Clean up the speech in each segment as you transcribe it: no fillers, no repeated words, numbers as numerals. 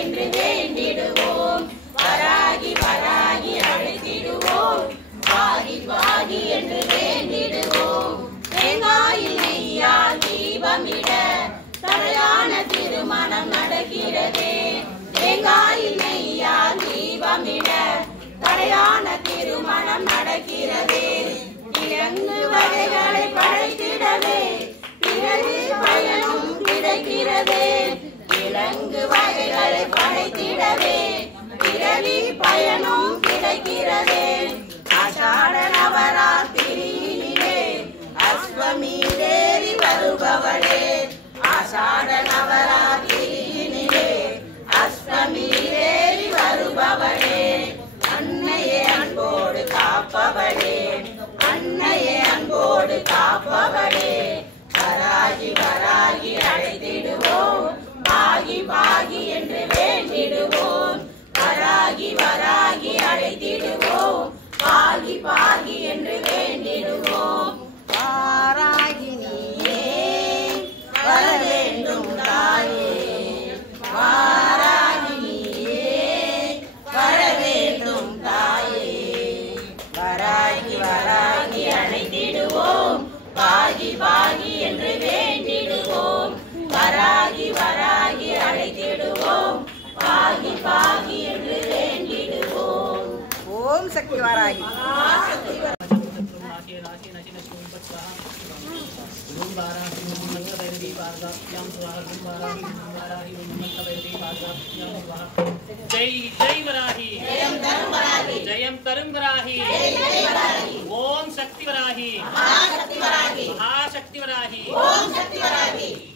என்று வேண்டிடுவோம். வராகி வராகி அழைத்திடுவோம். பாகி பாகி என்று வேண்டிடுவோம். தேங்காயில் நெய்யால் தீபமிட தடையான திருமணம் நடக்கிறதே. தேங்காயில் நெய்யால் தீபமிட தடையான திருமணம் நடக்கிறதே. இறங்கு வகைகளை படைத்திடவே பிறகு பயனும் கிடைக்கிறதே. இலங்கு வகைகளை படைத்திடவே பிறவி பயனும் கிடைக்கிறதே. ஆஷாட நவராத்திரியிலே அஸ்வமி தேவி வருபவளே. ஆஷாட நவராத்திரியிலே அஸ்வமி தேவி வருபவளே. அன்னையே அன்போடு காப்பவளே. அன்னையே அன்போடு காப்பவளே. வராகி வராகி அழைத்திடுவோம். பாகி பாகி என்று வேண்டிடுவோம். வராகி வராகி அழைத்திடுவோம். பாகி பாகி என்று வேண்டிடுவோம். வாராகி நீயே வர வேண்டும் தாயே. வாராகி நீயே வர வேண்டும் தாயே. வராகி வராகி அழைத்திடுவோம். பாகி பாகி என்று வேண்டிடுவோம். வராகி வராகி அழைத்திடுவோம். பாகி பாகி என்று வேண்டிடுவோம். ஓம் சக்தி வாராகி. जय जय वराही. जयम तरुण वराही. ओम शक्ति वराही. महाशक्ति वराही.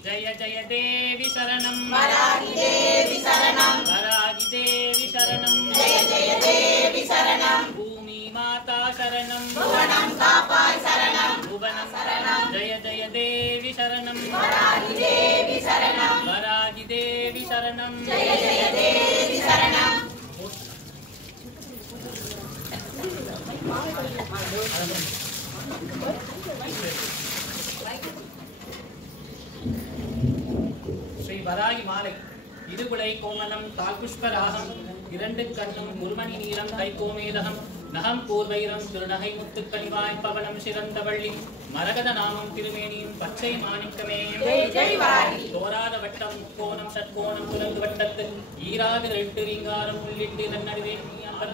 जय जय देवी शरणम. वरागी देवी शरणम. वरागी देवी शरणम. जय जय देवी शरणम. भूमि माता शरणम. भुवनं कापाय शरणम. भुवनं शरणम. जय जय देवी शरणम. वरागी देवी शरणम. वरागी देवी शरणम. जय जय देवी शरणम. ஸ்ரீ வராகி மாலை இருகுலை கோமலம் தால்புஷ்பராகம் இரண்டு கண்ணும் குருமணி நீரம் கைகோமேதகம் நகம் பூர்வைரம் திருநகை முத்துக்கணிவாய் பவனம் சிறந்தவள்ளி மரகத நாமம் திருமேனியும் பச்சை மாணிக்கமே. தோராத வட்டம் கோணம் சட்கோணம் துலங்கு வட்டத்து ஈராது எட்டு ரீங்காரம் உள்ளிட்டு நன்னடுவே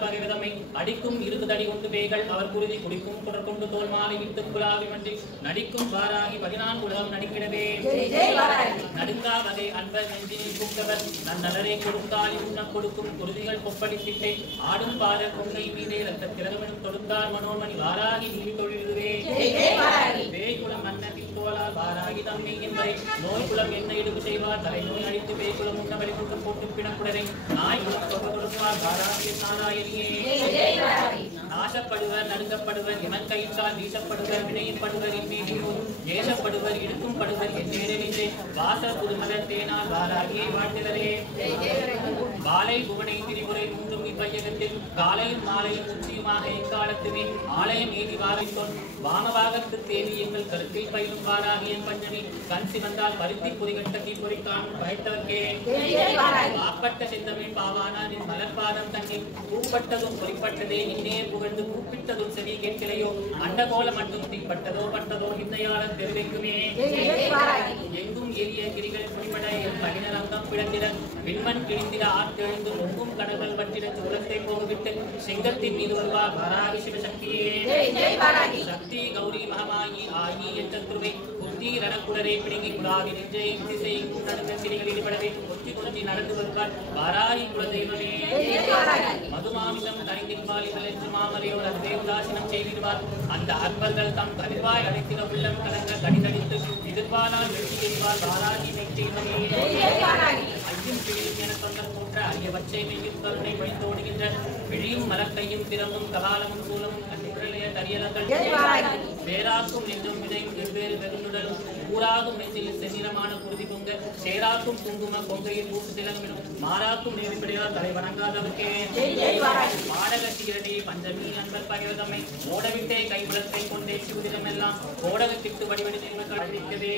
பகவிதமை அடிக்கும் இருதடி கொண்டு வேகள் அவர் குருதி குடிக்கும் தொடர் கொண்டு தோல் மாலை விட்டு குலாவி மண்டி நடிக்கும் வாராகி 14 உலகம் நடிக்கிடவே. நடுங்கா வகை அன்பர் நெஞ்சினில் கூட்டவர் நன்னலரை கொடுத்தால் உண்ண கொடுக்கும் குருதிகள் கொப்பளித்திட்டே ஆடும் பாரர் கொங்கை மீதே ரத்த திரகமெனும் தொடுத்தார் மனோன்மணி வாராகி நீதி தொழிலுவே. பேய்குளம் மன்னத்தின் தோளால் வாராகி தம்மை என்பதை நோய் குளம் என்ன இடுப்பு செய்வார் தலை நோய் அழித்து பேய்குளம் உண்ணவரை கூட்டம் போட்டு பிணக்குடரை நாய் குளம் தொகை கொடுப்பார் வாராகி நாராயணியே. நாசப்படுவர் நடுங்கப்படுவர் எமன் கயிற்றால் வீசப்படுவர் வினையப்படுவர் இம்மீதியோர் ஏசப்படுவர் இடுக்கும் படுவர் என்னே வாசல் புதுமலர் தேனால் வாராகியை வாழ்த்திடரே. பாலை புவனை திரிபுரை மூன்றும் இவ்வையகத்தில் காலையும் மாலையும் உச்சியுமாக எக்காலத்துமே ஆலயம் ஏதி வாரைத்தோன் வாமபாகத்து தேவி எங்கள் கருத்தில் பயிலும் வாராகியன் பஞ்சமி கண் சிவந்தால் பருத்தி புரிகட்ட தீப்பொறி காணும் பயத்தவர்க்கே. வாப்பட்ட செந்தமிழ் பாவானான் மலர்பாதம் தன்னில் பூப்பட்டதும் பொறிப்பட்டதே நின்னே புகழ்ந்து கூப்பிட்டதும் செவி கேட்கலையோ அண்டகோல மட்டும் தீப்பட்டதோ பட்டதோ இந்தையாளர் தெரிவிக்குமே. எங்கும் எரிய கிரிகள் புரிபட என் கடினர் அங்கம் பிளந்திட விண்மண் கிழிந்திட ஆற்றெழுந்து ஒங்கும் கடல்கள் வற்றிட சூலத்தை போகவிட்டு சிங்கத்தின் மீது வருவார் வராகி சிவசக்தியே. சக்தி கௌரி மகமாயி ஆகி என்ற துருவை குத்தி ரணக்குடரை பிடுங்கி குடாவி நெஞ்சை திசை நடந்த சிறிகளில் ஈடுபடவே ஒத்தி கொத்தி நடந்து வருவார் வாராகி குலதெய்வமே. மதுமாமிசம் தனிந்திருப்பாளிகள் என்று மாமலையோர் அதுவே உதாசீனம் செய்திருவார். அந்த அற்பர்கள் தம் கருவாய் அழைத்திட உள்ளம் கலங்க கடிதடித்து எதிர்பாரால் வெற்றி என்பார் வாராகி வெற்றியமே. ஐயும் பிழியும் என தொண்டர் போன்ற அரிய பச்சை மெய்யும் கருணை வழித்தோடுகின்ற விழியும் மலக்கையும் திறமும் கபாலமும் சூலமும் கண்டிப்பிழைய தரியலங்கள் பேராக்கும் என்றும் விதையும் வெவ்வேறு வெகுண்டுடலும் ஊராகும் நெஞ்சில் செந்நிறமான குருதி பொங்க சேராக்கும் குங்கும பொங்கையில் ஊட்டு திலகமிடும் மாறாக்கும் நேர்படியார் தலை வணங்காதவர்க்கே பாடக சீரடி பஞ்சமி அன்பர் பகிர்தமை ஓடவிட்டே கைவிடத்தை கொண்டே சிவதிடமெல்லாம் ஓடகத்திட்டு வடிவடி கழிக்கவே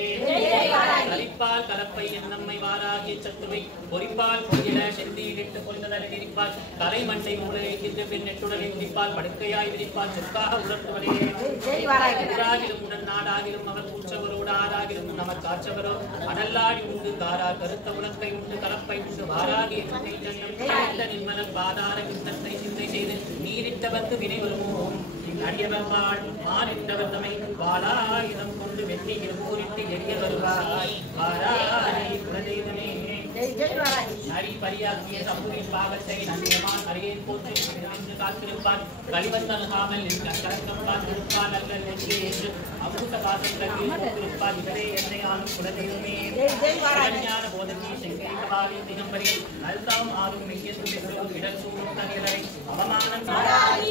கலிப்பால் கலப்பை என்னம்மை வாராகிய சத்துவை பொறிப்பால் பொய்யில செந்தியிலிட்டு கொண்டதரை நிற்பால் கலை மண்டை மூளை என்கின்ற பின் நெட்டுடலை விதிப்பால் படுக்கையாய் விதிப்பால் சொற்காக உணர்த்துவரே ஊராகிலும் உடன் நாடாகிலும் அவர் கூச்சவரோடு ஆறாகிலும் நமர் காற்றவரோ அனல்லாடி உண்டு காரார் கருத்த உலக்கை உண்டு கலப்பை உண்டு வாராகிய நிர்மலன் பாதார கிருஷ்ணத்தை சிந்தை செய்து நீரிட்டவர்க்கு வினை வருவோம் அடியவர் பால் மாறிட்டவர் தமை வாளாயுதம் கொண்டு வெற்றி இருப்பூரிட்டு எரிய வருவாய் வாராய் குலதெய்வமே நரி பரியாக்கிய சமூகின் பாவத்தை நன்றியமான் அரியேன் போற்றி என்று காத்திருப்பான் கலிவந்தனுகாமல் கலக்கப்பான் இருப்பான் அல்லல் வெற்றி என்று அமுத பாசத்திற்கு போட்டிருப்பான் இவரே என்னை ஆளும் குலதெய்வமே ஞான போதகி செங்கரிகபாலி திகம்பரி நல்தாம் ஆறும் மெய்யசும் இடர் சூடும் தனியலை அவமானம் வராகி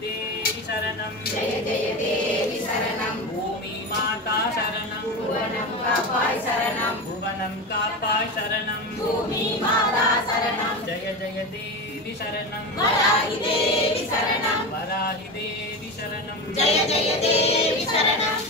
தேவி சரணம் ஜெய ஜெய தேவி சரணம் பூமி மாதா சரணம் புவனம் காப்பாய் சரணம் புவனம் காப்பாய் சரணம் பூமி மாதா சரணம் ஜெய ஜெய தேவி சரணம் வராகி தேவி சரணம் வராகி தேவி சரணம் ஜெய ஜெய தேவி சரணம்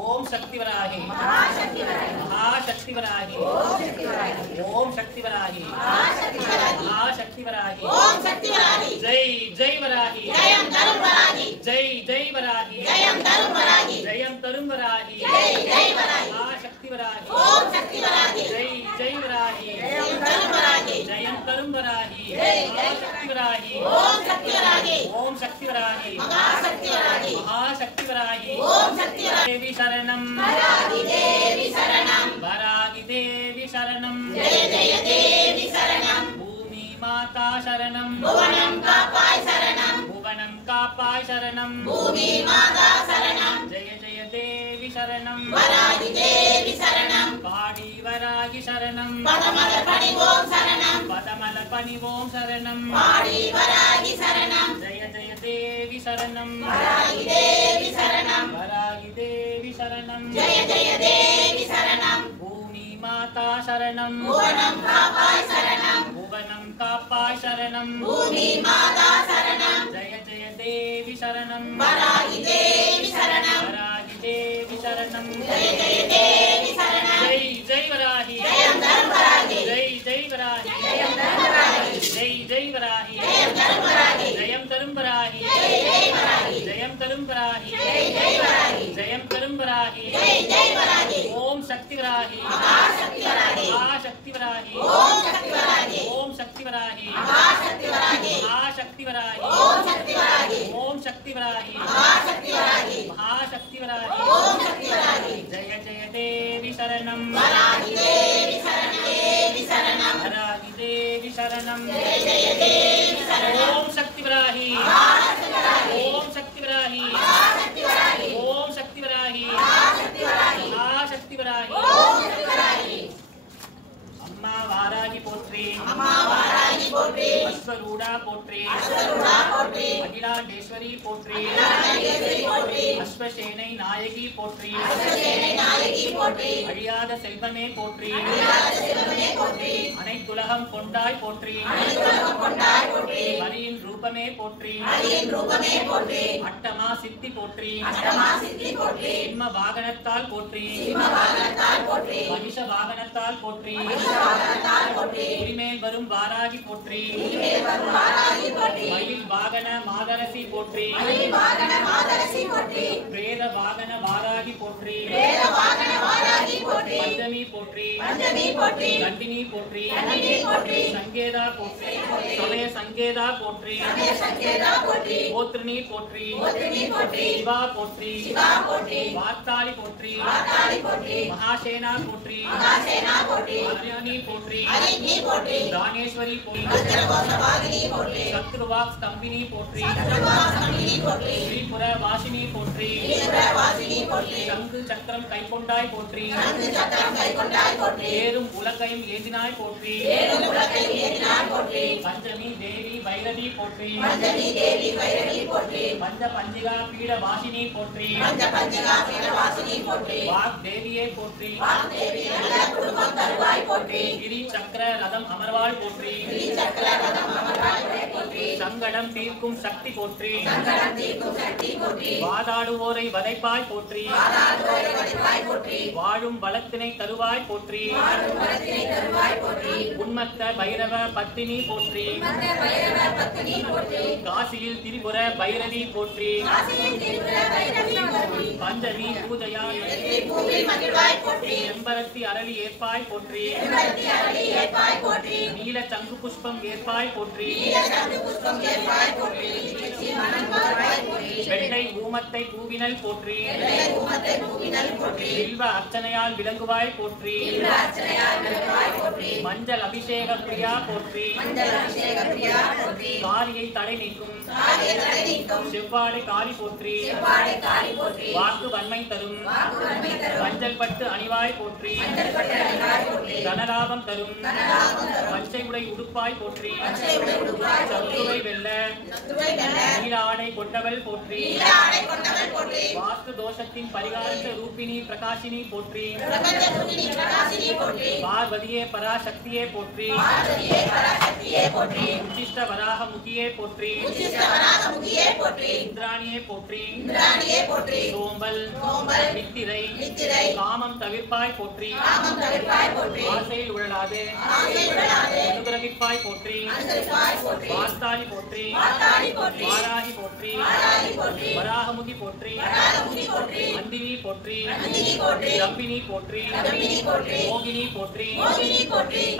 ஓம் சக்தி வராகி மகாசக்தி வராகி மகாசக்தி வராகி ஓம் சக்தி வராகி ஓம் சக்தி வராகி மகாசக்தி வராகி மகாசக்தி வராகி ஓம் சக்தி வராகி ஜெய் ஜெய் வராகி ஜெயம் தரும் வராகி ஜெய் ஜெய் வராகி ஜெயம் தரும் வராகி ஜெயம் தரும் வராகி ஜெய் ஜெய் வராகி மகாசக்தி வராகி ஓம் சக்தி வராகி ஜெய் ஜெய் வராகி ஜெயம் தரும் வராகி ஜெயம் தரும் வராகி ஜெய் ஜெய் மகாசக்தி வராகி ஓம் சக்தி வராகி ஓம் சக்தி வராகி மகாசக்தி வராகி மகாசக்தி வராகி ஓம் சக்தி வராகி தேவி சரணம் வராகி தேவி சரணம் வராகி தேவி சரணம் ஜெய ஜெய தேவி சரணம் பூமி மாதா சரணம் புவனம் காப்பாய் சரணம் புவனம் காப்பாய் சரணம் பூமி மாதா சரணம் ஜெய ஜெய தேவி சரணம் வராகி தேவி சரணம் பாடி வராகி சரணம் பதமல பணிவோம் சரணம் பதமல பணிவோம் சரணம் பாடி வராகி சரணம் ஜெய ஜெய தேவி சரணம் வராகி தேவி சரணம் வராகி தேவி சரணம் ஜெய ஜெய தேவி சரணம் பூமி மாதா சரணம் புவனம் காப்பாய் சரணம் புவனம் காப்பாய் சரணம் பூமி மாதா சரணம் ஜெய ஜெய தேவி சரணம் வராகி தேவி சரணம் வராகி தேவி சரணம் ஜெய ஜெய தேவி சரணம் ஜெய் ஜெய் வராகி ஜெயம் தரும் வராகி ஜெய் ஜெய் வராகி ஜெயம் தரும் வராகி ஜெய் ஜெய் வராகி ஜெயம் தரும் வராகி ஜெயம் தரும் வராகி ஜெய் ஜெய் வராகி ஜெயம் தரும் வராகி ஜெய் ஜெய் வராகி ஜெயம் தரும் வராகி ஜெய் ஜெய் வராகி ஓம் சக்தி வராகி மகாசக்தி வராகி மகாசக்தி வராகி ஓம் சக்தி வராகி ஓம் சக்தி வராகி மகாசக்தி வராகி மகாசக்தி வராகி ஓம் சக்தி வராகி ஓம் சக்தி வராகி மகாசக்தி வராகி மகாசக்தி வராகி ஓம் சக்தி வராகி ஜெய ஜெய தேவி சரணம் வராகி தேவி சரணம் தேவி சரணம் வராகி தேவி சரணம் ஜெய ஜெய தேவி சரணம் ஓம் சக்தி வராகி மகாசக்தி வராகி ஓம் சக்தி வராகி மகாசக்தி வராகி ஓம் சக்தி வராகி மகாசக்தி வராகி மகாசக்தி வராகி ஓம் சக்தி வராகி அம்மா வாராகி போற்றி அம்மா வாராகி போற்றி அஸ்வரூடா போற்றி அஸ்வரூடா போற்றி அகிலாண்டேஸ்வரி போற்றி அகிலாண்டேஸ்வரி போற்றி அஸ்வசேனை நாயகி போற்றி அஸ்வசேனை நாயகி போற்றி அழியாத செல்வமே போற்றி அழியாத செல்வமே போற்றி அனைத்துலகம் கொண்டாய் போற்றி அனைத்துலகம் கொண்டாய் போற்றி ஹரியின் ரூபமே போற்றி ஹரியின் ரூபமே போற்றி அட்டமா சித்தி போற்றி அஷ்டமா சித்தி போற்றி சிம்ம வாகனத்தால் போற்றி சிம்ம வாகனத்தால் போற்றி மகிஷ வாகனத்தால் போற்றி மகிஷ வாகனத்தால் போற்றி இனிமேல் வரும் வாராகி போற்றி இனிமேல் வரும் வாராகி போற்றி மயில் வாகன மாதரசி போற்றி மயில் வாகன மாதரசி போற்றி பிரேத வாகன வாராகி போற்றி வேத வாகன வாராகி போற்றி பஞ்சமி போற்றி பஞ்சமி போற்றி கண்டினி போற்றி கண்டினி போற்றி சங்கேதா போற்றி சமய சங்கேதா போற்றி சமய சங்கேதா போற்றி கோத்ரினி போற்றி கோத்ரினி போற்றி சிவா போற்றி சிவா போற்றி வார்த்தாளி போற்றி வார்த்தாளி போற்றி மகாசேனா போற்றி மகாசேனா போற்றி அரியாணி போற்றி அரிணி போற்றி தானேஸ்வரி போற்றி வஜ்ரகோஷவாகினி போற்றி சத்ருவாக் ஸ்தம்பினி போற்றி சத்ருவா சங்கினி போற்றி ஸ்ரீபுர வாசினி போற்றி ஈஸ்வர வாசினி போற்றி சங்கு சக்கரம் கைக்கொண்டாய் போற்றி ஏறும் உலகையும் ஏந்தினாய் போற்றி பஞ்சமி தேவி வைரவி போற்றி பஞ்ச பஞ்சிகா பீட வாசினி போற்றி வாக் தேவியே போற்றி கிரி சக்கர ரதம் அமர்வாள் போற்றி சங்கடம் தீர்க்கும் சக்தி போற்றி வாதாடுவோரை வதைப்பாய் போற்றி வாழும் பலத்தினை தருவாய் போற்றி உன்மத்த பைரவ பத்தினி போற்றி காசியில் திரிபுர பைரவி போற்றி பஞ்சமி பூஜையால் செம்பரத்தி அரளி ஏற்பாய் போற்றி நீல சங்கு புஷ்பம் ஏற்பாய் போற்றி வெள்ளை ஊமத்தை பூவினல் போற்றி வில்வ அர்ச்சனையால் விளங்குவாய் போற்றி மஞ்சள் அபிஷேக பிரியா போற்றி காரியை தடை நீக்கும் செவ்வாடை காரி போற்றி வாக்கு வன்மை தரும் மஞ்சள் பட்டு அணிவாய் போற்றி தனலாபம் தரும் பச்சை உடை உடுப்பாய் போற்றி சத்துருவை வெல்ல நீராடை கொண்டவள் போற்றி வாஸ்து தோஷத்தின் பரிகாரத்த ரூபிணி பிரகாசினி போற்றி பார்வதியே பராசக்தியே போற்றி உச்சிஷ்ட வராக முகியே போற்றி இந்திராணியே போற்றி சோம்பல் நித்திரை காமம் தவிர்ப்பாய் போற்றி ஆசையில் உழலாது அனுகிரகிப்பாய் போற்றி வாஸ்தாளி போற்றி வாராகி போற்றி வராகமுகி போற்றி அந்தினி போற்றி ரம்பினி போற்றி மோகினி போற்றி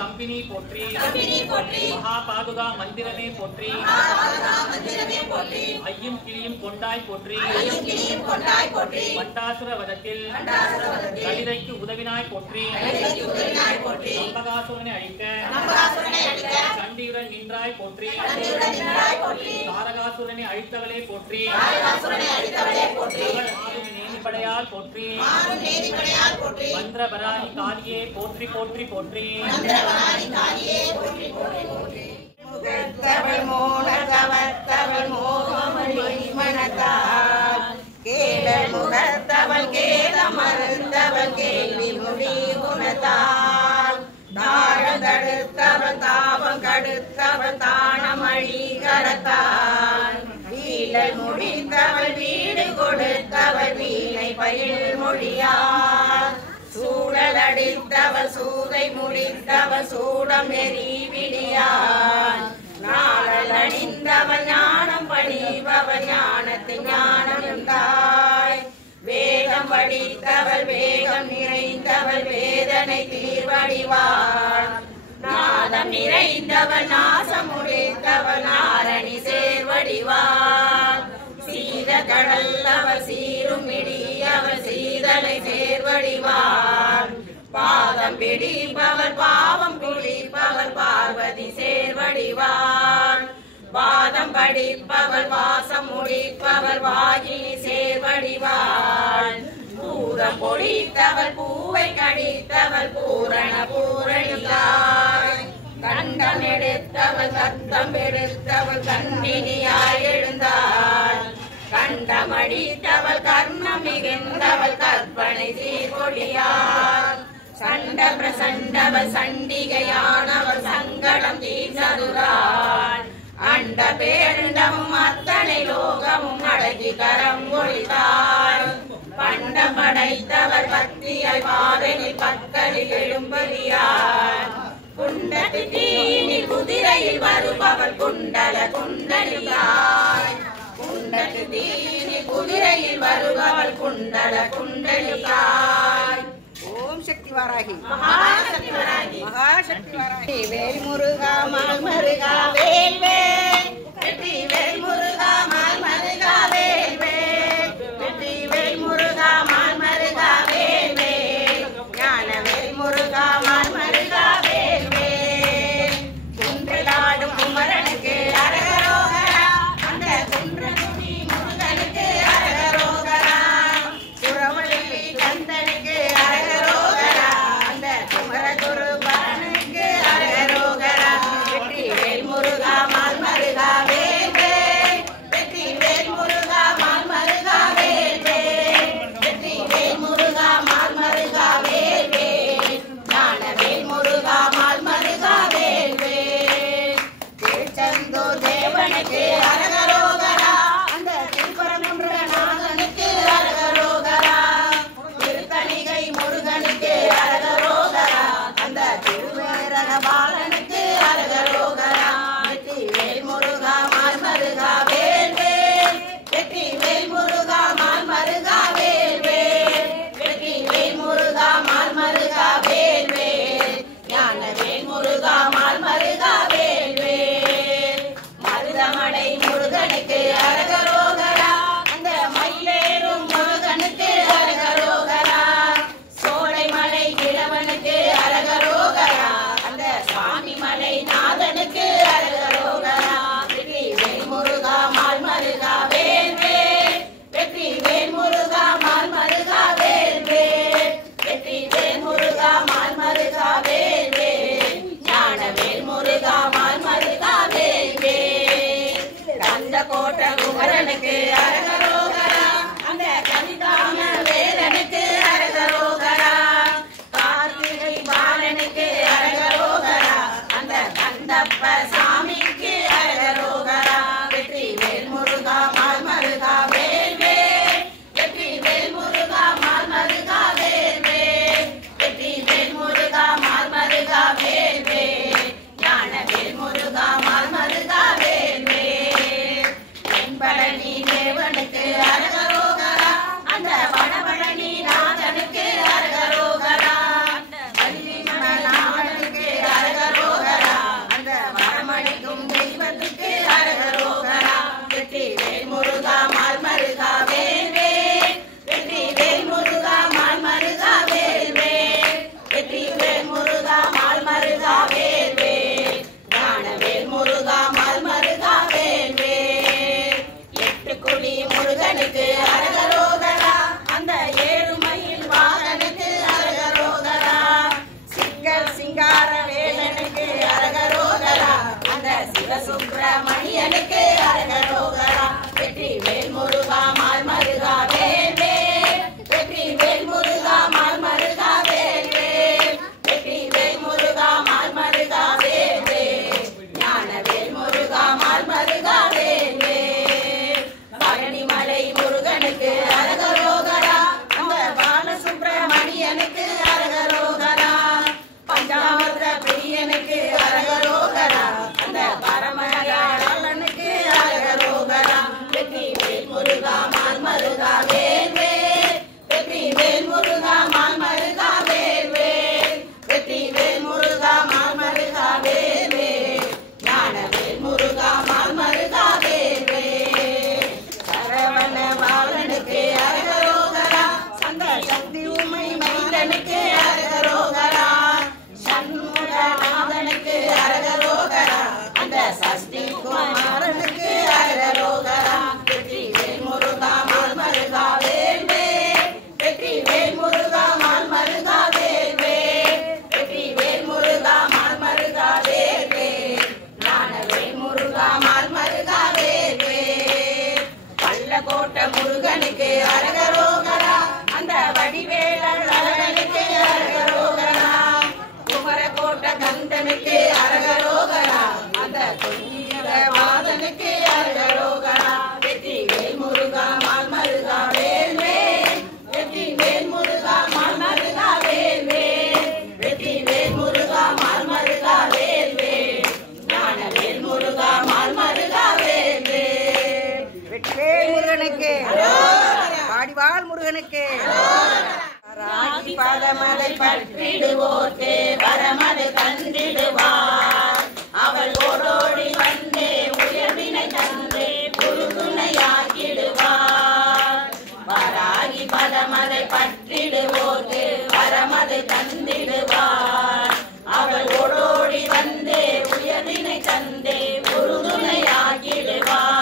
தம்பினி போற்றி மகாபாதுகா மந்திரமே போற்றி ஐயும் கிளியும் கொண்டாய் போற்றி பட்டாசுர வதத்தில் கவிதைக்கு உதவினாய் போற்றி நம்பகாசுரனை அழிக்க சண்டியுடன் நின்றாய் போற்றி தாரகாசுரனை அழித்தவளே போற்றி நேரிப்படையால் போற்றி மந்திரபராணி காளியே போற்றி போற்றி போற்றி முகத்தவள் மோனதவத்தவள் மோகமொழி மனத்தால் கேளல் முகத்தவள் கேத மறுத்தவள் கேள்வி மொழி குணத்தால் தாழம் தடுத்தவள் தாபம் கடுத்தவள் தானமழி கரத்தால் வீழல் முடித்தவள் வீடு கொடுத்தவள் வீணை பயில் மொழியால் சூழல் அடித்தவள் சூதை முடித்தவள் சூடம் நெறி விடியான் நாளல் அணிந்தவள் ஞானம் பணிபவள் ஞானத்தின் ஞானம் தாய் வேகம் படித்தவள் வேகம் நிறைந்தவள் வேதனை தீர்வடிவாள் நாதம் நிறைந்தவள் நாசம் முடித்தவள் நாரணி சேர்வடிவாள் சீத கடல் அவள் சீரும் இடியவள் சீதலை சேர்வடிவாள் பாதம் பிடிப்பவள் பாவம் குளிப்பவள் பார்வதி சேர்வடிவாள் பாதம் படிப்பவள் வாசம் முடிப்பவள் வாகினி சேர்வடிவாள் பூதம் பொழித்தவள் பூவை கடித்தவள் பூரண பூரணியாய் கண்டம் எடுத்தவள் கத்தம் எடுத்தவள் கண்ணினியாய் எழுந்தாள் கண்டம் அடித்தவள் கர்ணம் மிகுந்தவள் கற்பனை சீர்கொடியாள் சண்ட பிரசண்டவள் சண்டிகையானவள் சங்கடம் தீர்ந்ததுராள் அண்ட பேருண்டமும் அத்தனை லோகமும் அடக்கி கரம் ஒழித்தாள் பண்ட படைத்தவர் பக்தியாய் பாதனில் பக்தரில் எழும்பதியாள் குண்டத்து தீனில் குதிரையில் வருபவள் குண்டல குண்டலியாய் குண்டத்து தீனில் குதிரையில் வருபவள் குண்டல குண்டலியாய் ஓம் சக்தி வாராகி மகாசக்தி வாராகி மகாசக்தி வாராகி வேல் முருகா மால் மருகா வேல் வேல் வெற்றி வேல் முருகா மால் மருகா வேல் வேல் வெற்றி வேல் முருகா மால் மருகா வேல் வேல் ஞான வேல் முருகா மால் மருகா வேல் வேல் குன்றிலாடும் குமரனுக்கு அரகரோகரா அந்த குன்றதுணி முருகனுக்கு அரகரோகரா சுரவழி வெற்றிவேல் முருகனுக்கு ராகி பாதமதை பற்றிடுவோர்க்கு வரமது தந்திடுவார் அவள் ஓடோடி வந்தே உயர்வினை தந்தே உறுதுணையாகிடுவார் வராகி பதமதை பற்றிடுவோர்க்கு வரமது தந்திடுவார் அவள் ஓடோடி வந்தே உயர்வினை தந்தே உறுதுணையாகிடுவார்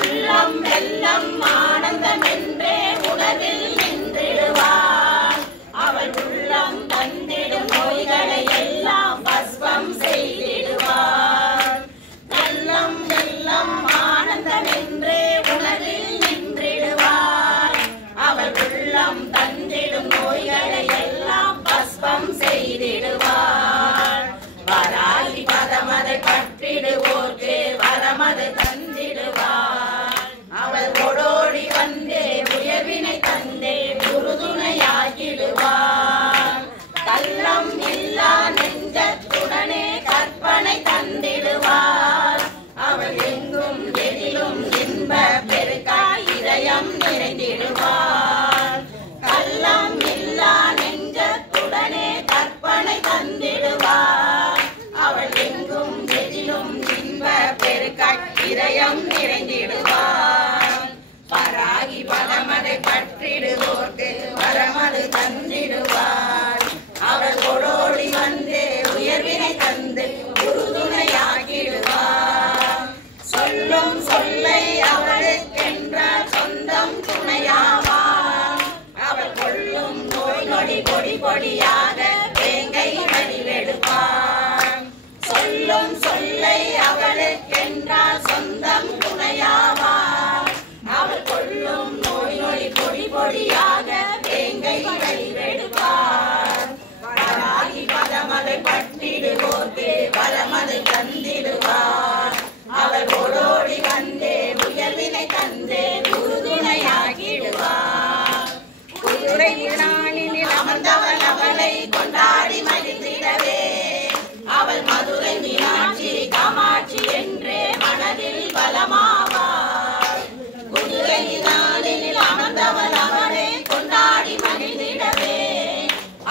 உள்ளம் வெள்ளம் ஆனந்தம் என்றே உணர்வில் நின்றிடுவார் அவள் உள்ளம் தந்திடும் நோய்களை எல்லாம் பஸ்வம் செய்திடுவார் நல்லம் வெள்ளம் ஆனந்தம் என்றே உணர்வில் நின்றிடுவார் அவள் உள்ளம் தந்திடும் நோய்களை எல்லாம் பஸ்வம் செய்திடுவார் வராகி பதமதை பற்றிடுவோர்க்கு வரமது தந்திடுவார் அவள் ஓடோடி வந்தே உயர்வினை தந்தே உறுதுணையாகிடுவார் கள்ளம் இல்லா நெஞ்சத்துடனே கற்பனை தந்திடுவார் அவள் எங்கும் எதிலும் இன்ப பெருக்காய் இதயம் நிறைந்திடுவார் கள்ளம் இல்லா நெஞ்சத்துடனே கற்பனை தந்திடுவார் அவள் எங்கும் எதிலும் இன்ப பெருக்காய் இதயம் நிறைந்திடுவார் வராகி பதமதை பற்றிடுவோர்க்கு வரமது தந்திடுவார் அவள் ஓடோடி வந்தே உயர்வினை தந்து உறுதுணையாகிடுவார் சொல்லும் சொல்லை அவளுக்கென்றால் சொந்தம் துணையாவார் அவள் கொள்ளும் நோய் நொடி பொடி பொடியாக வேங்கை வடிவெடுப்பார் சொல்லும் சொல்லை அவளுக்கென்றால் சொந்தம் துணையாவார் அவள் கொள்ளும் நோய் நொடி பொடி பொடியாக வேங்கை வடிவெடுப்பார் வராகி பதமதை பற்றிடுவோர்க்கு வரமது தந்திடுவார் அவள் ஓடோடி வந்தே உயர்வினை தந்தே உறுதுணையாகிடுவார் குதிரை நாளினில் அமர்ந்தவள் அவளை கொண்டாடி மகிழ்ந்திடவே அவள் மதுரை மீனாட்சி காமாட்சி என்றே மனதில் பலமாவார் குதிரை நாளினில் அமர்ந்தவள் அவளை கொண்டாடி மகிழ்ந்திடவே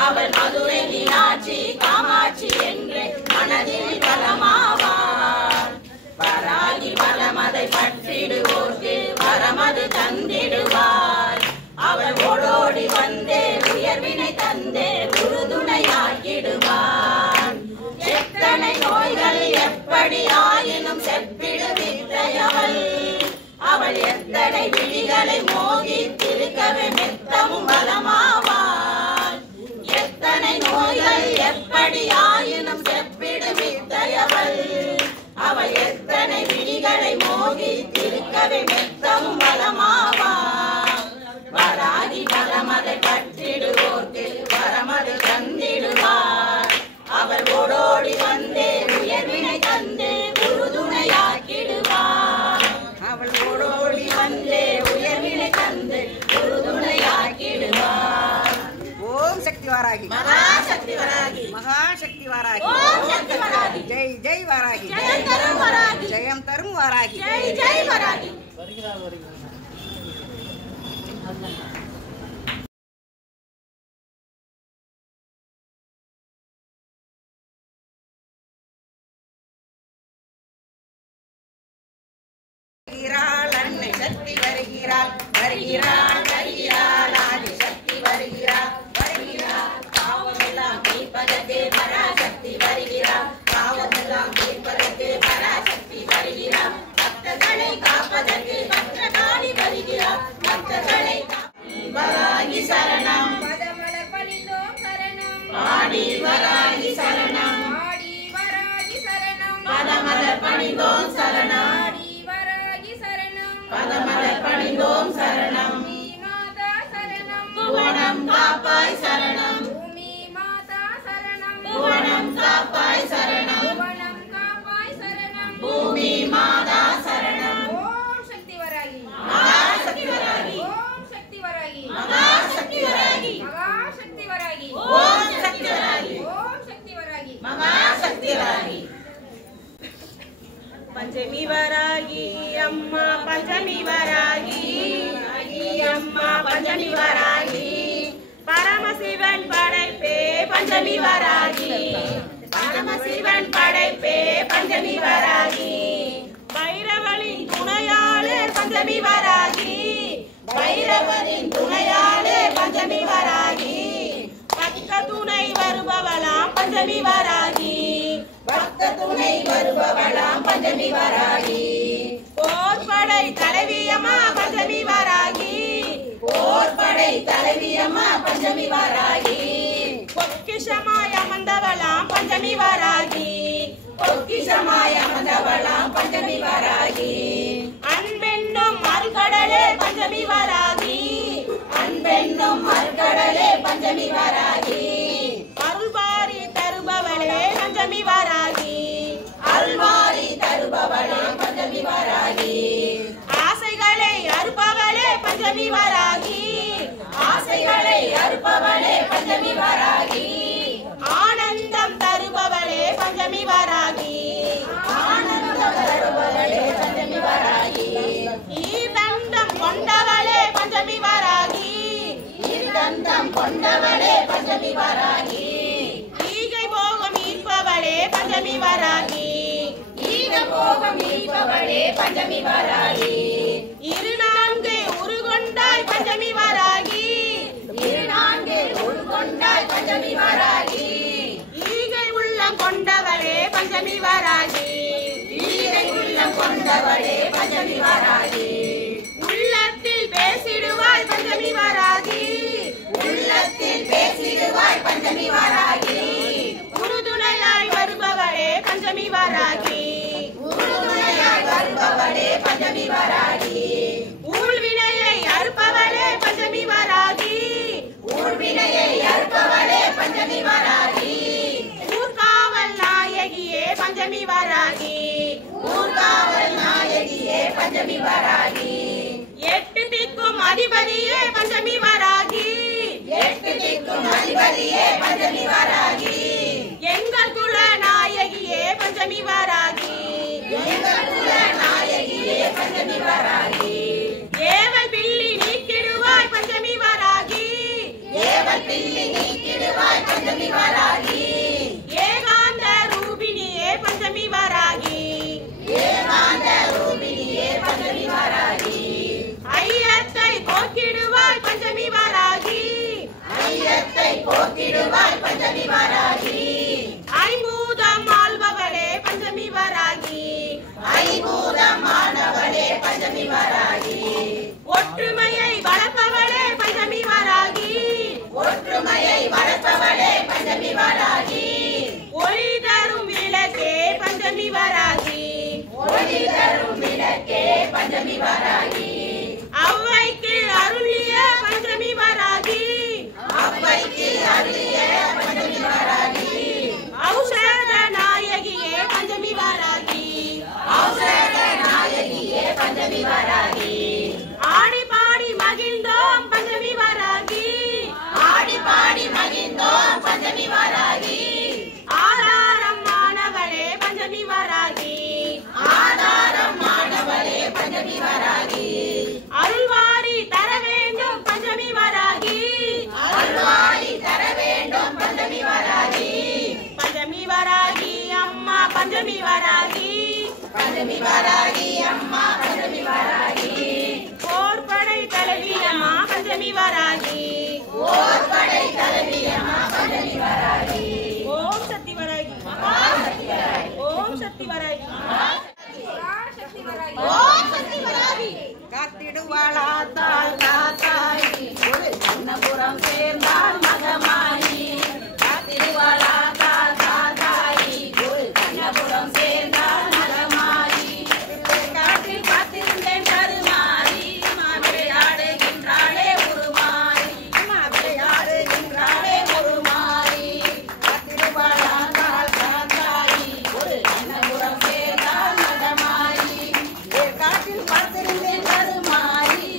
அவள் மதுரை மீனாட்சி காமாட்சி என்றே மனதில் பலமாவார் வராகி பலமதை பற்றிடுவோர்க்கு வரமது தந்திடுவார் அவள் ஓடோடி வந்தே உயர்வினை தந்தே உறுதுணையாகிடுவார் எத்தனை நோய்கள் எப்படி ஆயினும் செப்பிடு வித்தையவள் அவள் எத்தனை விழிகளை மோகி திருக்கவே மெத்தமும் பலமாவாள் எத்தனை நோய்கள் எப்படி ஆயினும் செப்பிடு வித்தையவள் அவள் எத்தனை விழிகளை மோகி திருக்கவே மெத்தமும் பலமாவாள் வராகி பலமதை பற்றிடுவோர்க்கு வரமது தந்திடுவார் அவள் ஓடோடி வந்தே உயர்வினை தந்தே உறுதுணையாக்கிடுவார் அவள் ஓடோடி வந்தே உயர்வினை தந்து உறுதுணையாக்கிடுவார் ஓம் சக்தி வாராகி மகாசக்தி வாராகி மகாசக்தி வாராகி ஓம் சக்தி வாராகி ஜெய் ஜெய் வாராகி ஜெயம் தரும் வாராகி ஜெயம் தரும் வாராகி ஜெய் ஜெய் வாராகி வருகிறார் வருகிறார் அன்னை சக்தி வருகிறாள் வருகிறாள் வருகிறாள் ஆதி சக்தி வருகிறாள் வருகிறாள் பாவமெல்லாம் தீர்ப்பதற்கு பராசக்தி வருகிறாள் பாவமெல்லாம் தீர்ப்பதற்கு பராசக்தி வருகிறாள் பக்தர்களை காப்பதற்கு பத்ரகாளி வருகிறாள் பக்தர்களை வராகி சரணம் பதமலர் பணிந்தோம் சரணம் பாடி வராகி சரணம் ஆடி வராகி சரணம் பதமலர் பணிந்தோம் சரணம் ஆடி வராகி சரணம் பதமலர் பணிந்தோம் சரணம் நீ பஞ்சமி வராகி பரமசிவன் படைப்பே பஞ்சமி வராகி பரமசிவன் படைப்பே பஞ்சமி வராகி பைரவனின் துணையாளே பஞ்சமி வராகி பைரவனின் துணையாளே பஞ்சமி வராகி பக்த துணை வருபவளாம் பஞ்சமி வராகி பக்த துணை வருபவளாம் பஞ்சமி வராகி போர்படை தலைவியம்மா பஞ்சமி வராகி போர்படை தலைவியம்மா பஞ்சமி வராகி பொக்கிஷமாய் அமர்ந்தவளாம் பஞ்சமி வராகி பொக்கிஷமாய் அமர்ந்தவளாம் பஞ்சமி வராகி அன்பென்னும் மறுகடலே பஞ்சமி வராகி அன்பென்னும் மறுகடலே பஞ்சமி வராகி அருள்வாரி தருபவளே பஞ்சமி வராகி அருள்வாரி தருபவளே பஞ்சமி வராகி ஆசைகளை அறுப்பவளே பஞ்சமி வராகி ஆசைகளை அறுப்பவளே பஞ்சமி வராகி ஆனந்தம் தருபவளே பஞ்சமி வராகி ஆனந்தம் தருபவளே பஞ்சமி வராகி ஈதந்தம் கொண்டவளே பஞ்சமி வராகி ஈதந்தம் கொண்டவளே பஞ்சமி வராகி ஈகை போகம் ஈர்ப்பவளே பஞ்சமி வராகி ஈகை போகம் ஈர்ப்பவளே பஞ்சமி வராகி இரு நான்கை உருகொண்டாய் பஞ்சமி வராகி இரு நான்கை உருகொண்டாய் பஞ்சமி வராகி ஈகை உள்ளம் கொண்டவளே பஞ்சமி வராகி ஈகை உள்ளம் கொண்டவளே பஞ்சமி வராகி உள்ளத்தில் பேசிடுவாய் பஞ்சமி வராகி உள்ளத்தில் பேசிடுவாய் பஞ்சமி வராகி உறுதுணையாய் வருபவளே பஞ்சமி வராகி உறுதுணையாய் வருபவளே பஞ்சமி வராகி ஊழ்வினையை அறுப்பவளே பஞ்சமி வராகி ஊழ்வினையை அறுப்பவளே பஞ்சமி வராகி ஊர்காவல் நாயகியே பஞ்சமி வராகி ஊர்காவல் நாயகியே பஞ்சமி வராகி எட்டு திக்கும் அதிபதியே பஞ்சமி வராகி எட்டு திக்கும் அதிபதியே பஞ்சமி வராகி எங்கள் குல நாயகியே பஞ்சமி வராகி எங்கள் குல நாயகியே பஞ்சமி வராகி ஏவல் பில்லி நீக்கிடுவாய் பஞ்சமி வராகி ஏவல் பில்லி நீக்கிடுவாய் பஞ்சமி வராகி ஏகாந்த ரூபிணியே பஞ்சமி வராகி ஏகாந்த ரூபிணியே பஞ்சமி வராகி ஐயத்தை போக்கிடுவாய் பஞ்சமி வராகி ஐயத்தை போக்கிடுவாய் பஞ்சமி வராகி ஐம்பூதம் ஆள்பவளே பஞ்சமி வராகி ஐம்பூதம் ஆனவளே பஞ்சமி வராகி ஒற்றுமையை வளர்ப்பவளே பஞ்சமி வராகி ஒற்றுமையை வளர்ப்பவளே பஞ்சமி வராகி ஒளி தரும் விளக்கே பஞ்சமி வராகி ஒளி தரும் விளக்கே பஞ்சமி வராகி அவ்வைக்கு அருளிய பஞ்சமி வராகி அவ்வைக்கு அருளிய பஞ்சமி வராகி ஔஷத நாயகியே பஞ்சமி வராகி ஔஷத நாயகியே பஞ்சமி வராகி ஆடி பாடி மகிழ்ந்தோம் பஞ்சமி வராகி ஆடி பாடி மகிழ்ந்தோம் பஞ்சமி வராகி ஆதாரம் மாணவளே பஞ்சமி வராகி ஆதாரம் மாணவளே பஞ்சமி வராகி அருள்வாரி தர வேண்டும் பஞ்சமி வராகி அருள்வாரி தர வேண்டும் பஞ்சமி வராகி பஞ்சமி வராகி அம்மா பஞ்சமி வராகி பஞ்சமி வராகி அம்மா பஞ்சமி வராகி போர்படை தலைவி அம்மா பஞ்சமி வராகி போர்படை தலைவி அம்மா பஞ்சமி வராகி ஓம் சக்தி வராகி ஓம் சக்தி வராகி ஓம் சக்தி வராகி காத்திடுவாளா தாள் தாத்தாய் ஒரு கண்ணபுரம் சேர்ந்தாள் மகமாயி காத்திடுவாளா தாள் தாத்தாய் ஒரு கண்ணபுரம் சேர்ந்தாள் மகமாயி காற்றில் காத்திருந்தேன் கருமாறி விளையாடுகின்றாளே உருமாறி விளையாடுகின்றாளே உருமாறி காத்திடுவாளா தாள் தாத்தாய் ஒரு கண்ணபுரம் சேர்ந்தாள் மகமாயி காற்றில் காத்திருந்தேன் கருமாறி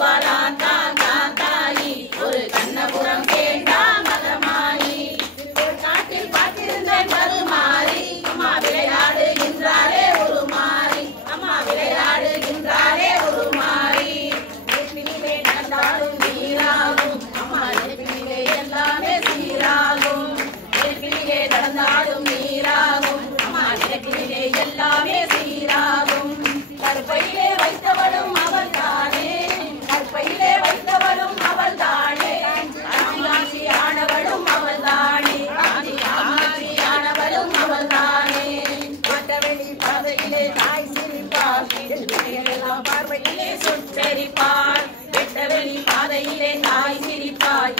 வாழாத்தா தாத்தாயி ஒரு கண்ணபுரம் சேர்ந்தா மகமாயி காட்டில் பார்த்திருந்தேன் கருமாறி அம்மா விளையாடுகின்றாரே ஒரு மாறி அம்மா விளையாடுகின்றாரே ஒரு மாறி நெற்றிலே நடந்தாலும் நீராகும் அம்மா நெற்றிலே எல்லாமே சீராகும் நெற்றிலே நடந்தாலும் நீராகும் அம்மா நெற்றிலே எல்லாமே சீராகும் கற்பையிலே வைத்தவளும் அவள் தானே கற்பையிலே வைத்தவளும் அவள் தானே காமாட்சி ஆனவளும் அவள் தானே காமாட்சி ஆனவளும் அவள் தானே காட்டவெளி பாதையிலே தாய் சிரிப்பார் எல்லாம் பார்வையிலே சுற்றறிப்பார் வெட்டவெளி பாதையிலே தாய் சிரிப்பார்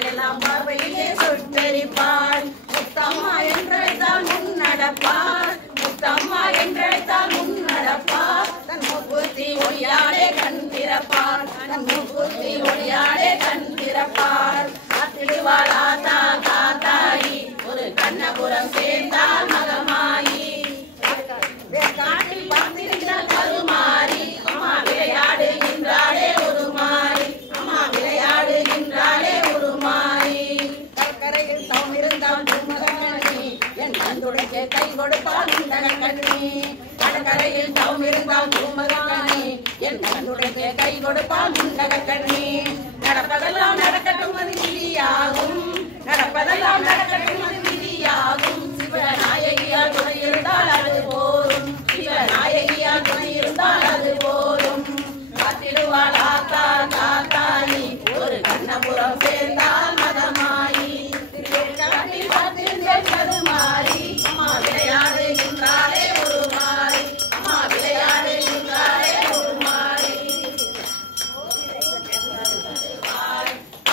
எல்லாம் பார்வையிலே சுற்றறிப்பார் முத்தம்மா என்றழைத்தால் முன்னடப்பார் முத்தம்மா என்றழைத்தால் முன்னடப்பார் தன் முக்குத்தி ஒளியாடே கண் திறப்பார் தன் முக்குத்தி ஒளியாடே கண் திறப்பார் காத்திடுவாள் ஆத்தா தாத்தாயி ஒரு கண்ணபுரம் சேர்ந்தால் மகமாயி காட்டில் பார்த்திருந்தால் கருமாறி அம்மா விளையாடுகின்றாளே ஒரு மாறி அம்மா விளையாடுகின்றாளே ஒரு மாறி கரையில் தவம் இருந்தால் மகனி என் கண்துடைக்க கை கொடுப்பால் இந்த கண்ணி கடற்கரையில் தவம் இருந்தால் மகனி என் கண்துடைக்க கை கொடுப்பால் இந்த கண்ணி நடப்பதெல்லாம் நடக்கட்டும் அது விதியாகும் நடப்பதெல்லாம் நடக்கட்டும் அது விதியாகும் சிவநாயகியா துணை இருந்தால் அது போரும் சிவநாயகியா துணை இருந்தால் அது போரும் காத்திடுவாள் ஆத்தா தாத்தாயி ஒரு கண்ணபுரம் சேர்ந்தால் மதமாயி காட்டில் பார்த்திருந்தேன் கருமாறி அம்மா விளையாடுகின்றாளே ஒரு மாறி அம்மா விளையாடுகின்றாளே ஒரு மாறி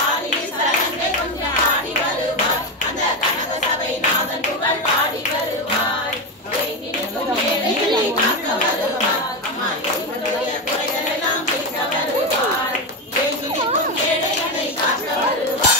ஆடி சரணங்கள் கொஞ்சம் ஆடி வருவார் அந்த கனக சபை நாதன் புகழ் பாடி வருவார் ஏழைகளை காக்க வருவார் அம்மா எங்களுடைய குறைகள் எல்லாம் கேட்க வருவார் ஏழைகளை காக்க வருவார்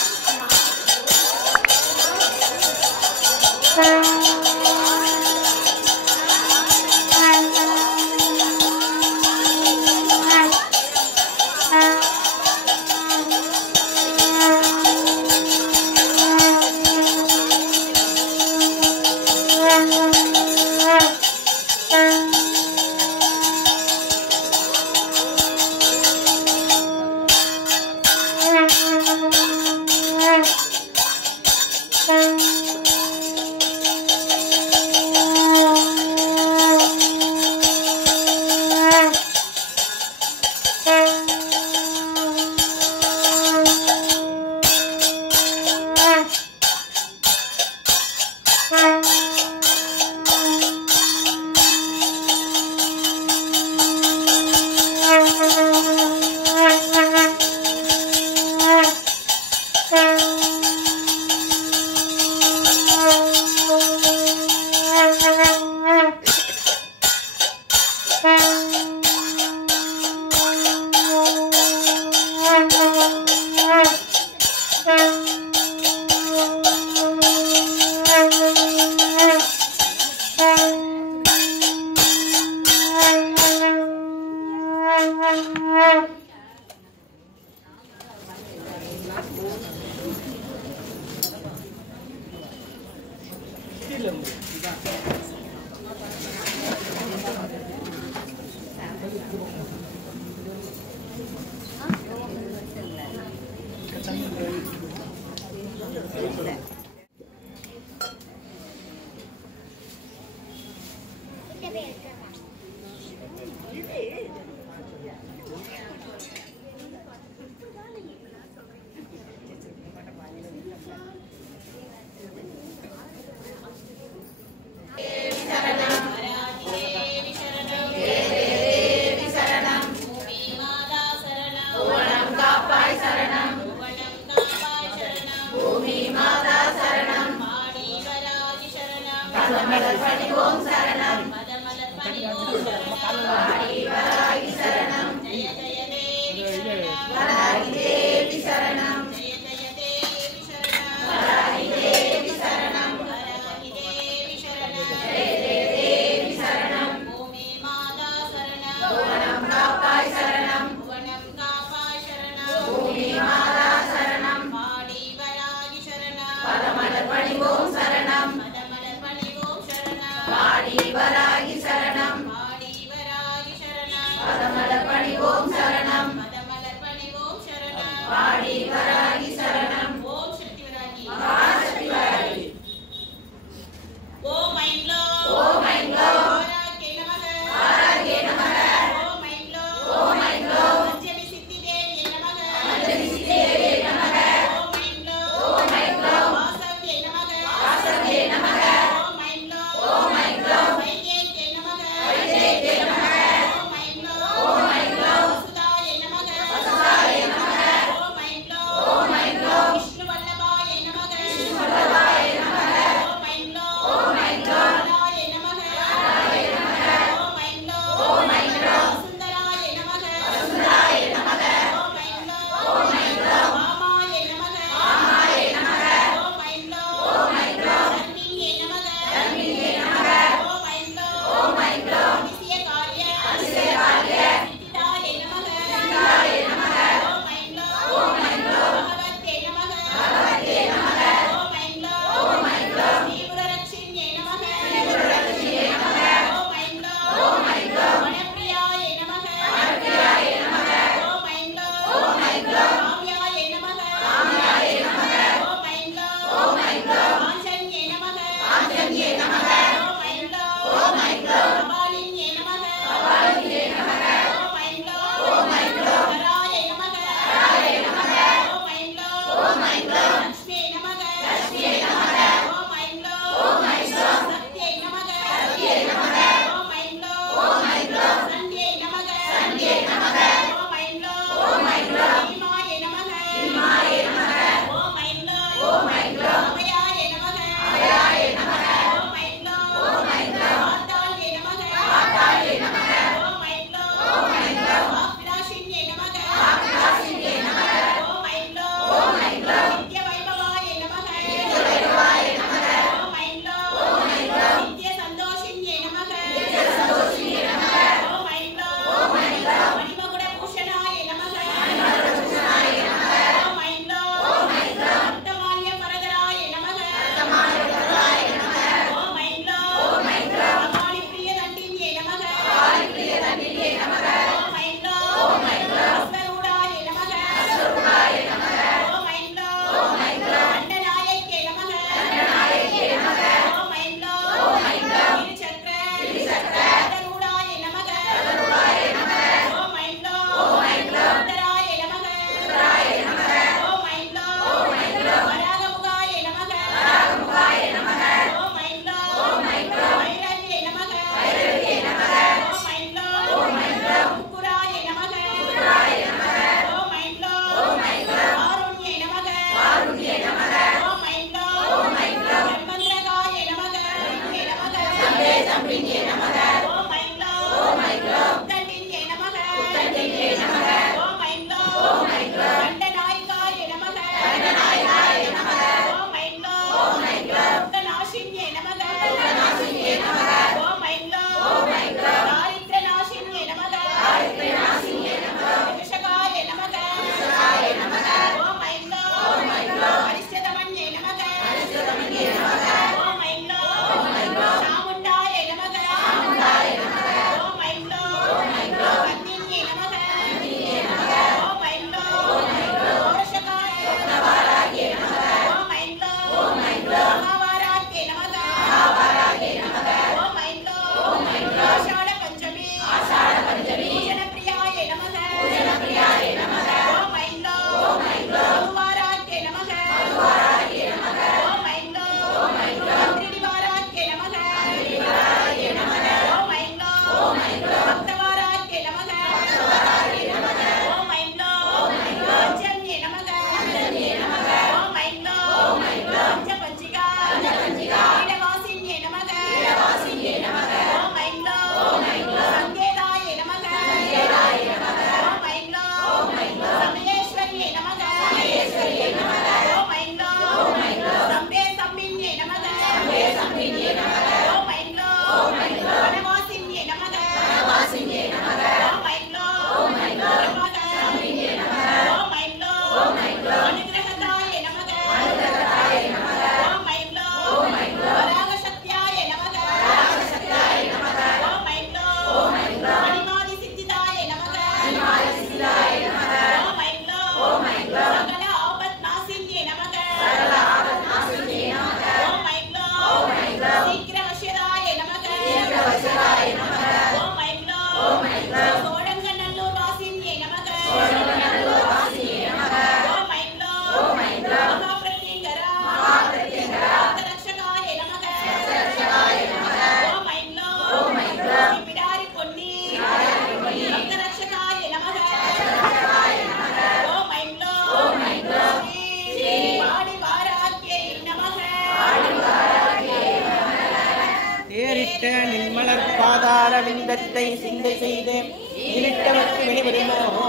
சித்தை சிந்தை செய்து நீரிட்டவர்க்கு வெளிவருமோ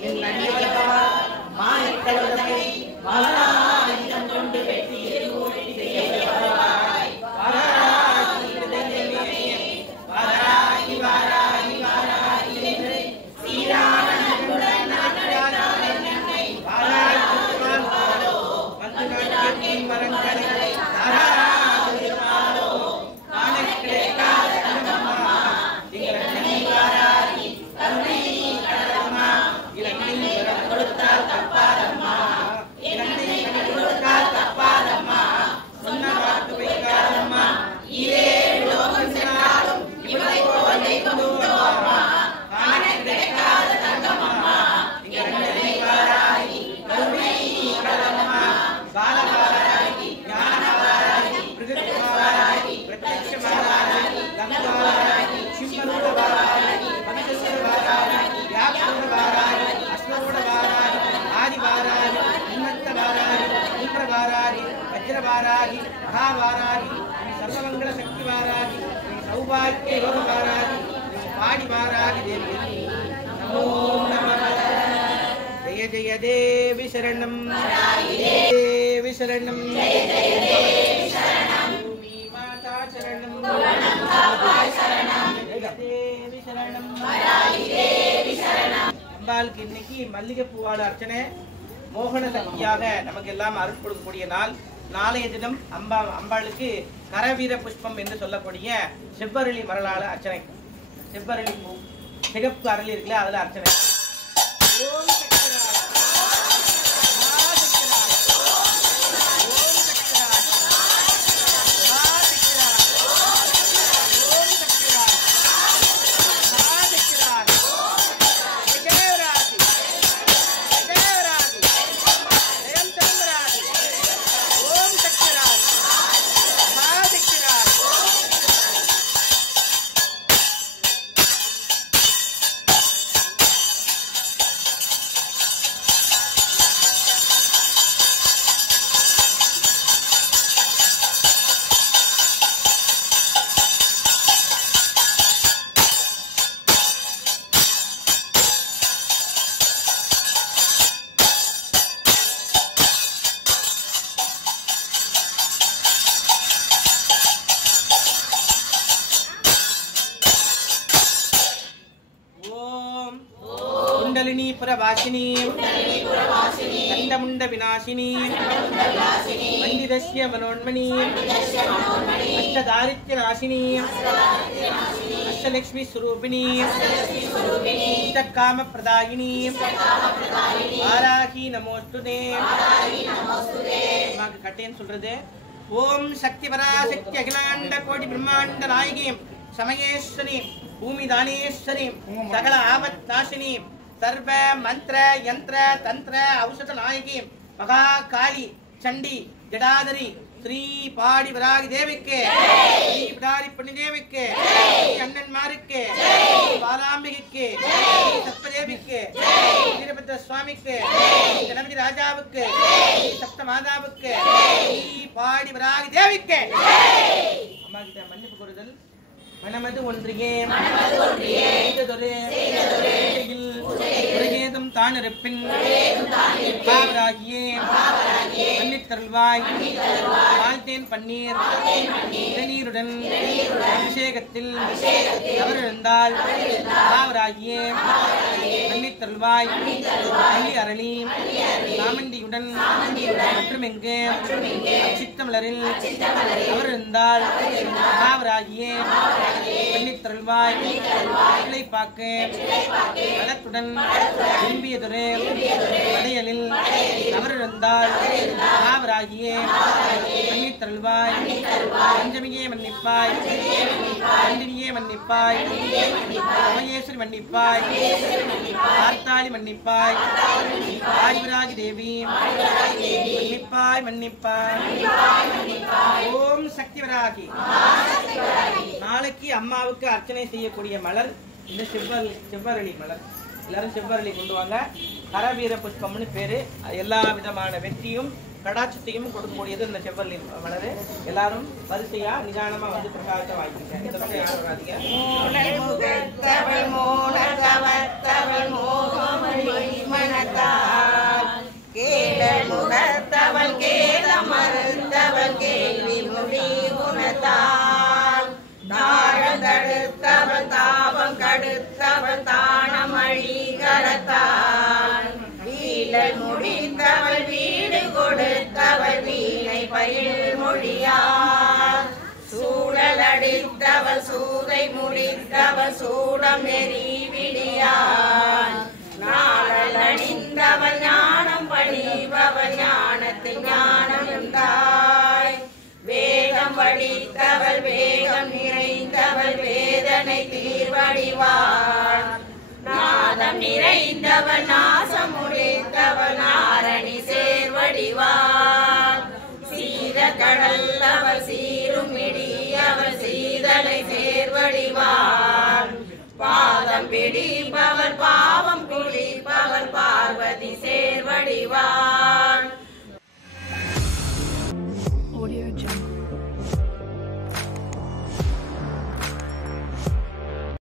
நின் அடியவர்களா மானிட்டவர்களை மகாயிடம் கொண்டு வெற்றி வாராகி வாராகி வாராகி வாராகி என்று சீரானந்துடன் மரங்களை वाराही महावाराही सर्वमंगल शक्ति वाराही सौभाग्य योग वाराही पाड़ी वाराही देवी नमो नमः जय जय देवी शरणम देवी शरणम भूमि माता शरणम देवी शरणम अम्बाल की इन्नैक्कु मल्लिगै पूवाल अर्चने मोहन शक्तियाग नमक्केल्लाम अरुள் கொடுக்கக்கூடிய நாள் நாளைய தினம் அம்பாளுக்கு கரவீர புஷ்பம் என்று சொல்லக்கூடிய செவ்வரளி மரலால அர்ச்சனை செவ்வரளி பூ சிகப்பு அரளி இருக்குல்ல அதுல அர்ச்சனை ஓம் कुंडलिनी पुरवासिनी कंदमुंड विनाशिनी मंदिरस्य मनोन्मणि अष्टदारिद्र्य नाशिनी अष्टलक्ष्मी स्वरूपिणी अष्टकाम प्रदायिनी वाराही नमोस्तुते माके कट्टेन சொல்றது ओम शक्ति पराशक्ति अखिलांड कोटि ब्रह्मांड नायकी समयेश्वरी भूमि दानेश्वरी सकल आपत् नाशिनी सर्व मंत्र यंत्र तंत्र औषध नायकी महाकाली चंडी जटाधरी श्री पाड़ी वरागी देवी के श्री पिडारी पुण्य देवी के श्री अन्नन्मारी के श्री बालांबिके के श्री सप्तदेवी के वीरभद्र स्वामी के गणपति राजा के सप्त माता के श्री पाड़ी वरागी देवी के अम्मा की मन्निप्पु कोरुदल मनमது ஒன்றியே செய்ததொரு உலகேதும் தானிருப்பின் பாவராகியே மன்னித்தருள்வாய் வாழ்த்தேன் பன்னீர் இளநீருடன் அபிஷேகத்தில் தவறிருந்தால் பாவராகியே மன்னித்தருள்வாய் அள்ளி அரளி சாமண்டியுடன் மற்றும் எங்கு அச்சித்தமலரில் தவறிருந்தால் பாவராகியே மன்னித்தருள்வாய் வெற்றிலை பாக்கு வளத்துடன் விரும்பியதொரு வளையலில் தவறிருந்தால் பாவராகியே மன்னித்தருள்வாய் பஞ்சமியே மன்னிப்பாய் பண்டினியே மன்னிப்பாய் உமையேஸ்வரி மன்னிப்பாய் பார்த்தாளி மன்னிப்பாய் ஆதிவராகி தேவி மன்னிப்பாய் மன்னிப்பாய் ஓம் சக்தி வராகி நாளைக்கு அம்மாவுக்கு அர்ச்சனை செய்யக்கூடிய மலர் இந்த செவ்வரளி மலர் எல்லாரும் செவ்வரளி கொண்டு வாங்க. கரவீர புஷ்பம்னு பேரு. எல்லா விதமான வெற்றியும் கடாட்சத்தையும் கொடுக்கக்கூடியது இந்த செவ்வரளி மலர். எல்லாரும் வரிசையா நிதானமா வந்து பிரசாதத்தை வாங்கிக்க. இந்த பக்கம் யாரும் வராதீங்க. முகத்தவள் கேல மறுத்தவள் கேள்வி மொழி குணத்தால் தாழந்தடுத்தவள் தாபம் கடுத்தவள் தானமழி கரத்தால் வீழல் முடித்தவள் வீடு கொடுத்தவள் வீணை பயில் மொழியால் சூழல் அடித்தவள் சூதை முடித்தவள் சூடம் நெறி விடியால் நாளல் அணிந்தவள் ஞானம் பணிபவள் ஞானத்தில் ஞானம் உண்டாய் வேகம் வடித்தவள் வேகம் நிறைந்தவள் வேதனை தீர்வடிவாள் நாதம் நிறைந்தவள் நாசம் முடித்தவள் நாரணி சேர்வடிவாள் சீத கடல் அவள் சீரும் இடி அவள் சீதலை சேர்வடிவாள் பாதம் பிடிப்பவள் பாவம் குளிப்பவள் பார்வதி சேர்வடிவாள்